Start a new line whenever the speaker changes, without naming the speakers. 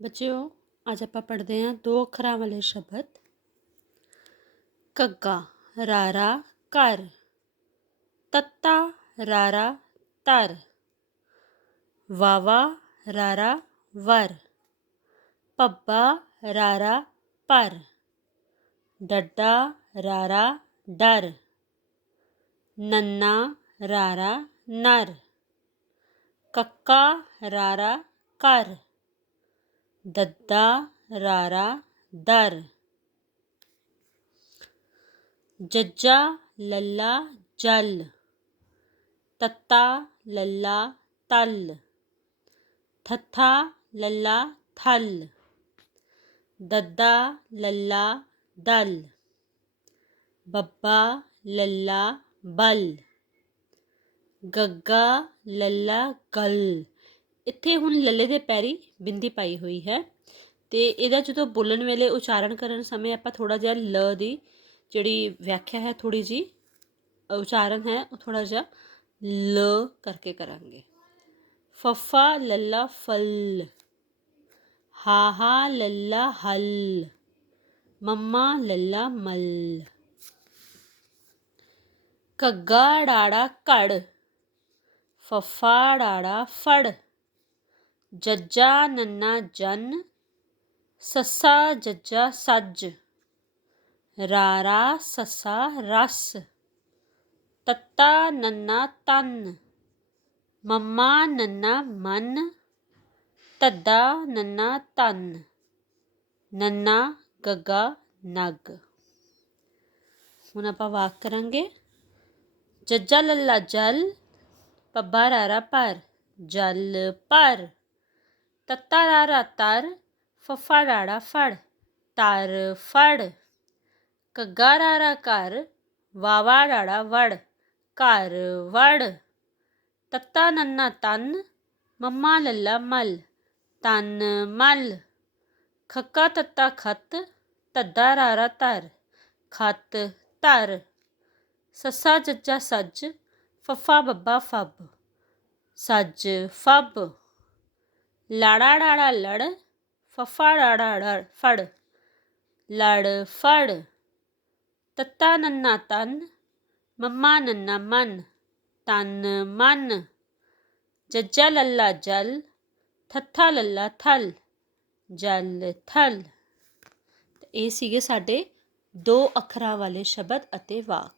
ਬੱਚਿਓ ਅੱਜ ਆਪਾਂ ਪੜ੍ਹਦੇ ਹਾਂ ਦੋ ਅੱਖਰਾਂ ਵਾਲੇ ਸ਼ਬਦ ਕੱਗਾ ਰਾਰਾ ਘਰ ਤੱਤਾ ਰਾਰਾ ਤਰ ਵਾਵਾ ਰਾਰਾ ਵਰ ਪੱਬਾ ਰਾਰਾ ਪਰ ਡੱਡਾ ਰਾਰਾ ਡਰ ਨੰਨਾ ਰਾਰਾ ਨਰ ਕੱਕਾ ਰਾਰਾ ਘਰ ਦੱਦਾ ਰਾਰਾ ਦਰ। ਜੱਜਾ ਲੱਲਾ ਜਲ। ਤੱਤਾ ਲੱਲਾ ਤਲ। ਥੱਥਾ ਲੱਲਾ ਥਲ। ਦੱਦਾ ਲੱਲਾ ਦਲ। ਬੱਬਾ ਲੱਲਾ ਬਲ। ਗੱਗਾ ਲੱਲਾ ਗਲ। ਇੱਥੇ ਹੁਣ ਲੱਲੇ ਦੇ ਪੈਰੀ ਬਿੰਦੀ ਪਾਈ ਹੋਈ ਹੈ ਤੇ ਇਹਦਾ ਜਦੋਂ ਬੋਲਣ ਵੇਲੇ ਉਚਾਰਨ ਕਰਨ ਸਮੇਂ ਆਪਾਂ ਥੋੜਾ ਜਿਹਾ ਲ ਦੀ ਜਿਹੜੀ ਵਿਆਖਿਆ ਹੈ ਥੋੜੀ ਜੀ ਉਚਾਰਨ ਹੈ, ਉਹ ਥੋੜਾ ਜਿਹਾ ਲ ਕਰਕੇ ਕਰਾਂਗੇ। ਫੱਫਾ ਲੱਲਾ ਫਲ, ਹਾ ਹਾ ਲੱਲਾ ਹਲ, ਮੰਮਾ ਲੱਲਾ ਮਲ। ਕੱਗਾ ਡਾੜਾ ਕੜ ਫਫਾ ਡਾੜਾ ਫੜ। ਜੱਜਾ ਨੰਨਾ ਜਨ, ਸੱਸਾ ਜੱਜਾ ਸੱਜ, ਰਾਰਾ ਸੱਸਾ ਰਸ, ਤੱਤਾ ਨੰਨਾ ਤਨ, ਮੰਮਾ ਨੰਨਾ ਮਨ, ਤੱਦਾ ਨੰਨਾ ਤਨ ਨੰਨਾ ਗੱਗਾ ਨਗ। ਹੁਣ ਆਪਾਂ ਵਾਕ ਕਰਾਂਗੇ। ਜੱਜਾ ਲੱਲਾ ਜਲ, ਪੱਬਾ ਰਾਰਾ ਪਰ ਜਲ ਪਰ ਤੱਤਾ ਰਾਰਾ ਤਰ ਫੱਫਾ ਰਾੜਾ ਫੜ, ਤਰ ਫੜ ਕੱਗਾ ਰਾਰਾ ਘਰ ਵਾਵਾ ਰਾੜਾ ਵੜ, ਘਰ ਵੜ। ਤੱਤਾ ਨੰਨਾ ਤਨ, ਮੰਮਾ ਲੱਲਾ ਮਲ, ਤਨ ਮਲ। ਖੱਕਾ ਤੱਤਾ ਖੱਤ, ਤੱਦਾ ਰਾਰਾ ਤਰ ਖੱਤ ਧਰ। ਸੱਸਾ ਜੱਜਾ ਸੱਜ, ਫੱਫਾ ਬੱਬਾ ਫੱਬ, ਸੱਜ ਫੱਬ। ਲਾੜਾ ਡਾੜਾ ਲੜ ਫਫਾ ਡਾੜਾ ਡੜ ਫੜ ਲੜ ਫੜ ਤੱਤਾ ਨੰਨਾ ਤਨ ਮੰਮਾ ਨੰਨਾ ਮਨ ਤਨ ਮਨ ਜੱਜਾ ਲੱਲਾ ਜਲ ਥੱਥਾ ਲੱਲਾ ਥਲ ਜਲ ਥਲ ਇਹ ਸੀਗੇ ਸਾਡੇ ਦੋ ਅੱਖਰਾਂ ਵਾਲੇ ਸ਼ਬਦ ਅਤੇ ਵਾਕ